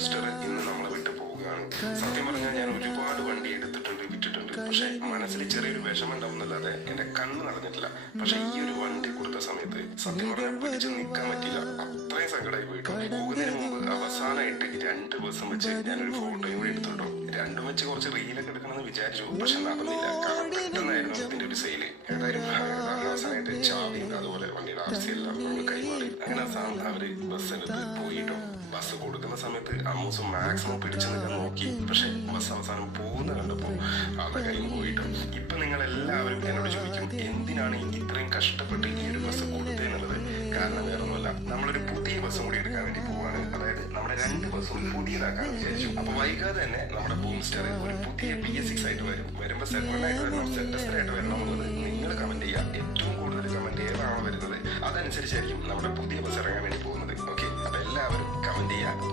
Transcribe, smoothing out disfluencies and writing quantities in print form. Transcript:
ബൂംസ്റ്റർ ഇന്ന് നമ്മളെ വിട്ട് പോവുകയാണ്. സത്യം പറഞ്ഞാൽ ഞാൻ ഒരുപാട് വണ്ടി എടുത്തിട്ടുണ്ട്, വിറ്റിട്ടുണ്ട്. പക്ഷെ മനസ്സിൽ ചെറിയൊരു വിഷമം ഉണ്ടാവുന്നല്ലാതെ എന്റെ കണ്ണ് നടന്നിട്ടില്ല. പക്ഷെ ഈ ഒരു വണ്ടി കൊടുത്ത സമയത്ത് സത്യം പറഞ്ഞാൽ പിടിച്ച് നിൽക്കാൻ പറ്റില്ല. അത്രയും സങ്കടമായി പോയിട്ടുണ്ട്. പോകുന്നതിന് മുമ്പ് അവസാനമായിട്ട് 2 ദിവസം വെച്ച് ഞാനൊരു ഫോട്ടോയും കൂടി എടുത്തിട്ടോ. രണ്ടും വെച്ച് കുറച്ച് റീലൊക്കെ എടുക്കണമെന്ന് വിചാരിച്ചു. പക്ഷെ നടന്നില്ല. കാരണം പെട്ടെന്നായിരുന്നു ഇതിന്റെ ഒരു സെയില്. ഏതായാലും അവസാനമായിട്ട് ചാവി അതുപോലെ വണ്ടിയുടെ RC എല്ലാം നമ്മൾ കൈമാറി. അങ്ങനെ അവര് ബസ് എടുത്ത് പോയിട്ടോ. ബസ് കൊടുക്കുന്ന സമയത്ത് അമ്മൂസ് മാക്സിമം പിടിച്ചു നിൽക്കാൻ നോക്കി. പക്ഷെ ബസ് അവസാനം പോകുന്ന കണ്ടപ്പോ ആളുടെ കയ്യിൽ പോയിട്ടോ. ഇപ്പൊ നിങ്ങൾ എല്ലാവരും എന്നോട് ചോദിക്കും, എന്തിനാണ് ഇത്രയും കഷ്ടപ്പെട്ട് ഈ ഒരു ബസ് കൊടുത്തതെന്നുള്ളത്. കാരണം വേറൊന്നുമല്ല, നമ്മളൊരു പുതിയ ബസ്സും കൂടി എടുക്കാൻ വേണ്ടി പോവാണ്. അതായത് നമ്മുടെ 2 ബസ്സും പുതിയതാക്കാൻ വിചാരിച്ചു. അപ്പൊ വൈകാതെ തന്നെ നമ്മുടെ ബൂംസ്റ്റർ ഒരു പുതിയ BS6 ആയിട്ട് വരും. വരുമ്പോ സെഗ്മെന്റ് ആയിട്ട് വരണം, സെറ്റസ്റ്റർ ആയിട്ട് വരണം എന്നുള്ളത് നിങ്ങൾ കമന്റ് ചെയ്യുക. ഏറ്റവും കൂടുതൽ കമന്റ് ഏതാണോ വരുന്നത് അതനുസരിച്ചായിരിക്കും നമ്മുടെ പുതിയ ബസ് ഇറങ്ങാൻ വേണ്ടി പോകുന്നത്. ഓക്കെ, അപ്പൊ എല്ലാവരും കമന്റ് ചെയ്യുക.